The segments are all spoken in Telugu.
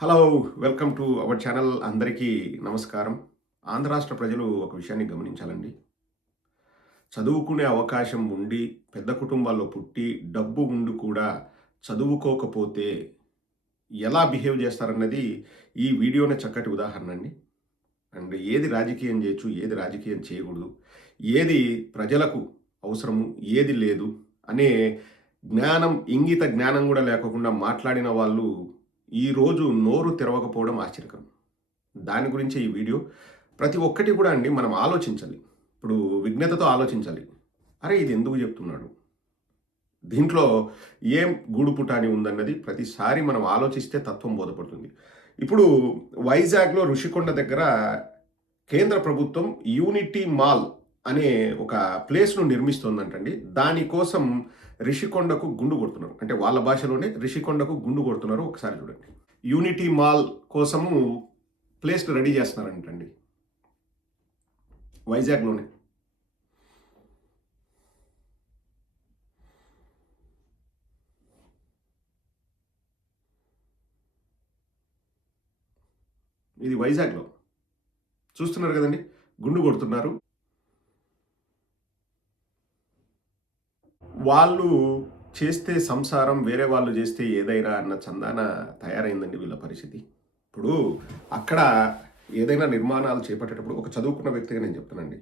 Hello! Welcome to our channel. అందరికీ నమస్కారం. ఆంధ్ర రాష్ట్ర ప్రజలు ఒక విషయాన్ని గమనించాలండి. చదువుకునే అవకాశం ఉండి, పెద్ద కుటుంబాల్లో పుట్టి, డబ్బు ఉండి కూడా చదువుకోకపోతే ఎలా బిహేవ్ చేస్తారన్నది ఈ వీడియోనే చక్కటి ఉదాహరణ అండి. అండ్ ఏది రాజకీయం చేయొచ్చు, ఏది రాజకీయం చేయకూడదు, ఏది ప్రజలకు అవసరము, ఏది లేదు అనే జ్ఞానం, ఇంగిత జ్ఞానం కూడా లేకోకుండా మాట్లాడిన వాళ్ళు ఈరోజు నోరు తెరవకపోవడం ఆశ్చర్యకరం. దాని గురించే ఈ వీడియో. ప్రతి ఒక్కటి కూడా అండి మనం ఆలోచించాలి. ఇప్పుడు విజ్ఞతతో ఆలోచించాలి. అరే! ఇది ఎందుకు చెప్తున్నాడు? దీంట్లో ఏం గూడుపుటాని ఉందన్నది ప్రతిసారి మనం ఆలోచిస్తే తత్వం బోధపడుతుంది. ఇప్పుడు వైజాగ్‌లో ఋషికొండ దగ్గర కేంద్ర ప్రభుత్వం యూనిటీ మాల్ అనే ఒక ప్లేస్‌ను నిర్మిస్తోందంటండి. దానికోసం రిషికొండకు గుండు కొడుతున్నారు. అంటే వాళ్ళ భాషలోనే రిషికొండకు గుండు కొడుతున్నారు. ఒకసారి చూడండి. యూనిటీ మాల్ కోసము ప్లేస్‌ని రెడీ చేస్తున్నారంటండి వైజాగ్‌లోనే. ఇది వైజాగ్‌లో. చూస్తున్నారు కదండీ! గుండు కొడుతున్నారు. వాళ్ళు చేస్తే సంసారం, వేరే వాళ్ళు చేస్తే ఏదైనా అన్న చందాన తయారైందండి వీళ్ళ పరిస్థితి. ఇప్పుడు అక్కడ ఏదైనా నిర్మాణాలు చేపట్టేటప్పుడు ఒక చదువుకున్న వ్యక్తిగా నేను చెప్తానండి.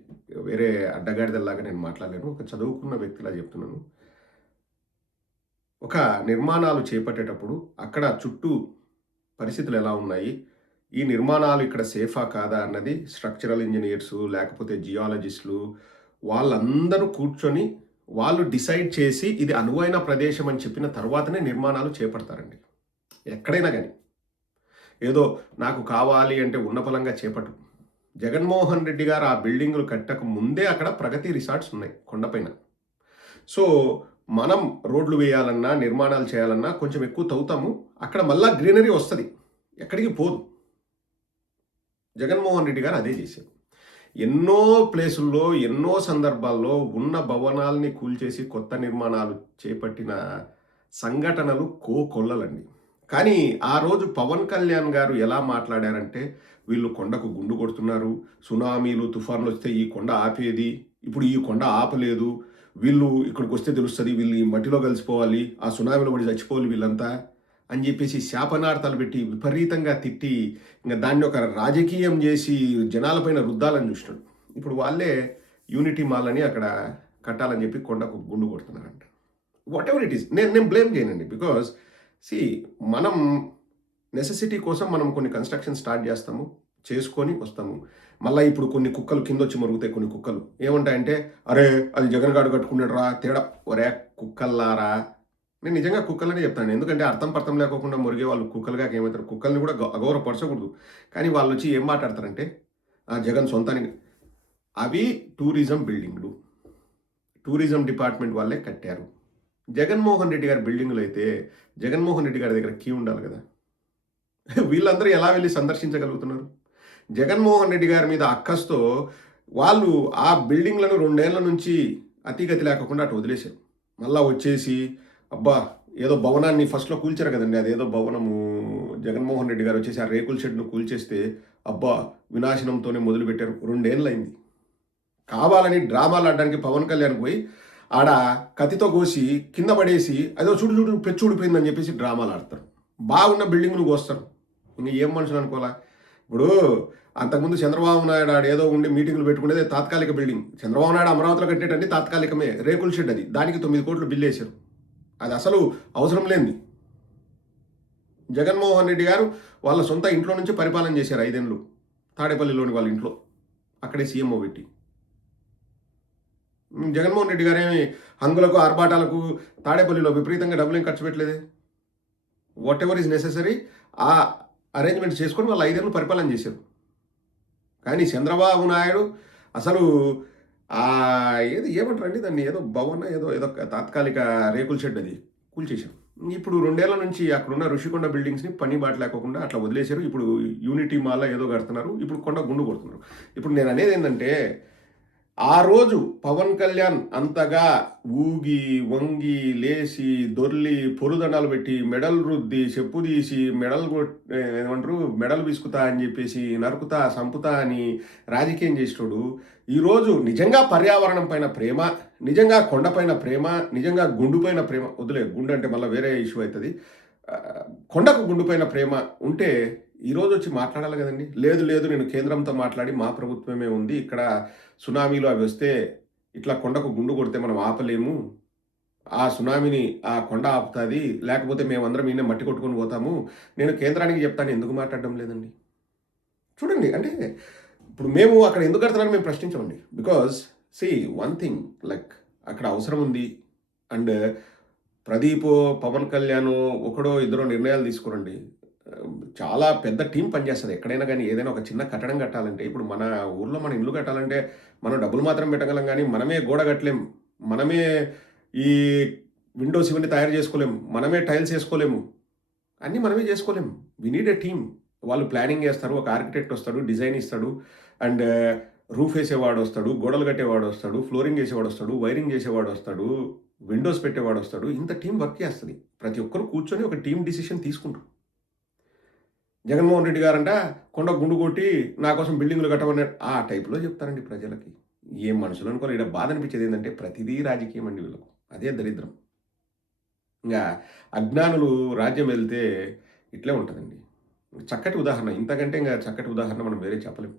వేరే అడ్డగాడిదల్లాగా నేను మాట్లాడలేను. ఒక చదువుకున్న వ్యక్తిలా చెప్తున్నాను. ఒక నిర్మాణాలు చేపట్టేటప్పుడు అక్కడ చుట్టూ పరిస్థితులు ఎలా ఉన్నాయి? ఈ నిర్మాణాలు ఇక్కడ సేఫా కాదా అన్నది స్ట్రక్చరల్ ఇంజినీర్సు, లేకపోతే జియాలజిస్టులు వాళ్ళందరూ కూర్చొని వాళ్ళు డిసైడ్ చేసి ఇది అనువైన ప్రదేశం అని చెప్పిన తర్వాతనే నిర్మాణాలు చేపడతారండి. ఎక్కడైనా గాని. ఏదో నాకు కావాలి అంటే ఉన్నపళంగా చేపట్టరు. జగన్మోహన్ రెడ్డి గారు ఆ బిల్డింగులు కట్టక ముందే అక్కడ ప్రగతి రిసార్ట్స్ ఉన్నాయి కొండపైన. సో, మనం రోడ్లు వేయాలన్నా, నిర్మాణాలు చేయాలన్నా కొంచెం ఎక్కువ తవ్వుతాము. అక్కడ మళ్ళా గ్రీనరీ వస్తది. ఎక్కడికి పోదు. జగన్మోహన్ రెడ్డి గారు అదే చేశారు. ఎన్నో ప్లేసుల్లో, ఎన్నో సందర్భాల్లో ఉన్న భవనాల్ని కూల్చేసి కొత్త నిర్మాణాలు చేపట్టిన సంఘటనలు కోకొల్లలండి. కానీ ఆ రోజు పవన్ కళ్యాణ్ గారు ఎలా మాట్లాడారంటే, వీళ్ళు కొండకు గుండు కొడుతున్నారు, సునామీలు, తుఫాన్లు వస్తే ఈ కొండ ఆపేది, ఇప్పుడు ఈ కొండ ఆపలేదు, వీళ్ళు ఇక్కడికొస్తే తెలుస్తది, వీళ్ళు ఈ మట్టిలో కలిసిపోవాలి, ఆ సునామీలో పడి చచ్చిపోవాలి వీళ్ళంతా అని చెప్పేసి శాపనార్థాలు పెట్టి విపరీతంగా తిట్టి ఇంకా దాన్ని ఒక రాజకీయం చేసి జనాలపైన రుద్దాలని చూసినాడు. ఇప్పుడు వాళ్ళే యూనిటీ మాల్ అని అక్కడ కట్టాలని చెప్పి కొండకు గుండు కొడుతున్నారంట. వాట్ ఎవర్ ఇట్ ఈస్, నేను బ్లేమ్ చేయనండి. బికాజ్ సి మనం నెసెసిటీ కోసం మనం కొన్ని కన్స్ట్రక్షన్ స్టార్ట్ చేస్తాము, చేసుకొని వస్తాము. మళ్ళీ ఇప్పుడు కొన్ని కుక్కలు కింద వచ్చి మరుగుతాయి. కొన్ని కుక్కలు ఏమంటాయంటే, అరే అది జగన్ గాడు కట్టుకున్నాడు రా, తేడా ఒరే కుక్కల్లారా. నేను నిజంగా కుక్కలనే చెప్తాను. ఎందుకంటే అర్థం పర్థం లేకోకుండా మురిగే వాళ్ళు కుక్కలుగా ఏమవుతారు? కుక్కల్ని కూడా అగౌరవపరచకూడదు. కానీ వాళ్ళు వచ్చి ఏం మాట్లాడతారంటే, జగన్ సొంతానికి అవి టూరిజం బిల్డింగ్లు. టూరిజం డిపార్ట్మెంట్ వాళ్ళే కట్టారు. జగన్మోహన్ రెడ్డి గారి బిల్డింగులు అయితే జగన్మోహన్ రెడ్డి గారి దగ్గర కీ ఉండాలి కదా. వీళ్ళందరూ ఎలా వెళ్ళి సందర్శించగలుగుతున్నారు? జగన్మోహన్ రెడ్డి గారి మీద అక్కస్తో వాళ్ళు ఆ బిల్డింగ్లను 2 ఏళ్ల నుంచి అతిగతి లేకుండా అటు వదిలేశారు. మళ్ళా వచ్చేసి అబ్బా ఏదో భవనాన్ని ఫస్ట్‌లో కూల్చారు కదండీ! అదేదో భవనము జగన్మోహన్ రెడ్డి గారు వచ్చేసి ఆ రేకుల షెడ్‌ను కూల్చేస్తే అబ్బా వినాశనంతోనే మొదలుపెట్టారు. 2 ఏళ్లయింది. కావాలని డ్రామాలు ఆడడానికి పవన్ కళ్యాణ్ పోయి ఆడ కత్తితో కోసి కింద పడేసి అదో చూడు చూడు పెచ్చు ఊడిపోయిందని చెప్పేసి డ్రామాలు ఆడతారు. బాగున్న బిల్డింగ్‌లు కోస్తారు. ఇంక ఏం మనుషులు అనుకోవాలా? ఇప్పుడు అంతకుముందు చంద్రబాబు నాయుడు ఆడేదో ఉండి మీటింగులు పెట్టుకునేది తాత్కాలిక బిల్డింగ్. చంద్రబాబు నాయుడు అమరావతిలో కట్టేటండి తాత్కాలికమే. రేకుల షెడ్ అది. దానికి 9 కోట్లు బిల్లేశారు. అది అసలు అవసరం లేనిది. జగన్మోహన్ రెడ్డి గారు వాళ్ళ సొంత ఇంట్లో నుంచి పరిపాలన చేశారు 5 ఏళ్ళు. తాడేపల్లిలోని వాళ్ళ ఇంట్లో. అక్కడే సీఎంఓ పెట్టి. జగన్మోహన్ రెడ్డి గారేమి హంగులకు, ఆర్భాటాలకు తాడేపల్లిలో విపరీతంగా డబ్బులేం ఖర్చు పెట్టలేదే. వాట్ ఎవర్ ఈజ్ నెసెసరీ ఆ అరేంజ్‌మెంట్స్ చేసుకొని వాళ్ళు 5 ఏళ్ళు పరిపాలన చేశారు. కానీ చంద్రబాబు నాయుడు అసలు ఏది ఏమంటారండి దాన్ని, ఏదో భవన ఏదో ఏదో తాత్కాలిక రేకుల షెడ్ అది కూల్చేశారు. ఇప్పుడు 2 ఏళ్ల నుంచి అక్కడున్న ఋషికొండ బిల్డింగ్స్‌ని పని బాట లేకోకుండా అట్లా వదిలేశారు. ఇప్పుడు యూనిటీ మాల్‌లో ఏదో కడుతున్నారు. ఇప్పుడు కొండ గుండు కొడుతున్నారు. ఇప్పుడు నేను అనేది ఏంటంటే, ఆ రోజు పవన్ కళ్యాణ్ అంతగా ఊగి, వంగి, లేసి, దొర్లి, పొరుదండాలు పెట్టి, మెడలు రుద్ది, చెప్పు తీసి, ఏమంటారు మెడలు పిసుకుతా అని చెప్పేసి, నరుకుతా, సంపుతా అని రాజకీయం చేసేటోడు, ఈరోజు నిజంగా పర్యావరణం పైన ప్రేమ, నిజంగా కొండపైన ప్రేమ, నిజంగా గుండు పైన ప్రేమ వద్దులే గుండు అంటే మళ్ళీ వేరే ఇష్యూ అవుతుంది. కొండకు గుండు పైన ప్రేమ ఉంటే ఈరోజు వచ్చి మాట్లాడాలి కదండి. లేదు లేదు నేను కేంద్రంతో మాట్లాడి మా ప్రభుత్వమే ఉంది ఇక్కడ సునామీలు అవి వస్తే ఇట్లా కొండకు గుండు కొడితే మనం ఆపలేము. ఆ సునామీని ఆ కొండ ఆపుతాది. లేకపోతే మేమందరం ఈడనే మట్టి కొట్టుకొని పోతాము. నేను కేంద్రానికి చెప్తాను ఎందుకు మాట్లాడడం లేదండి? చూడండి అంటే ఇప్పుడు మేము అక్కడ ఎందుకు కడుతున్నారని మేము ప్రశ్నించమండి. Because see one thing like అక్కడ అవసరం ఉంది. అండ్ ప్రదీపో, పవన్ కళ్యాణో ఒకడో ఇద్దరో నిర్ణయాలు తీసుకోరండి. చాలా పెద్ద టీమ్ పనిచేస్తది. ఎక్కడైనా గానీ ఏదైనా ఒక చిన్న కట్టడం కట్టాలంటే ఇప్పుడు మన ఊర్లో మన ఇల్లు కట్టాలంటే మనం డబ్బులు మాత్రం పెట్టగలం గానీ మనమే గోడ కట్టలేం. మనమే ఈ విండోస్ ఇవన్నీ తయారు చేసుకోలేం. మనమే టైల్స్ ఏసుకోలేము. అన్నీ మనమే చేసుకోలేం. We need a team. వాళ్ళు ప్లానింగ్ ఏస్తారు. ఒక ఆర్కిటెక్ట్ వస్తాడు. డిజైన్ ఇస్తాడు. అండ్ రూఫ్ ఏసేవాడొస్తాడు. గోడలు కట్టేవాడొస్తాడు. ఫ్లోరింగ్ ఏసేవాడొస్తాడు. వైరింగ్ చేసేవాడొస్తాడు. విండోస్ పెట్టేవాడొస్తాడు. ఇంత టీమ్ వర్క్ చేస్తది. ప్రతి ఒక్కరు కూర్చొని ఒక టీమ్ డిసిషన్ తీసుకుంటారు. జగన్మోహన్ రెడ్డి గారంట కొండ గుండు కొట్టి నా కోసం బిల్డింగులు కట్టమన్నారు. ఆ టైప్‌లో చెప్తారండి ప్రజలకి. ఏం మనుషులు అనుకోలే. ఈడ బాధ అనిపించేది ఏందంటే ప్రతిదీ రాజకీయం అండి వీళ్ళకు. అదే దరిద్రం. ఇంగా అజ్ఞానులు రాజ్యం వెళ్తే ఇట్లే ఉంటదండి. చక్కటి ఉదాహరణ. ఇంతకంటే ఇంగా చక్కటి ఉదాహరణ మనం వేరే చెప్పలేం.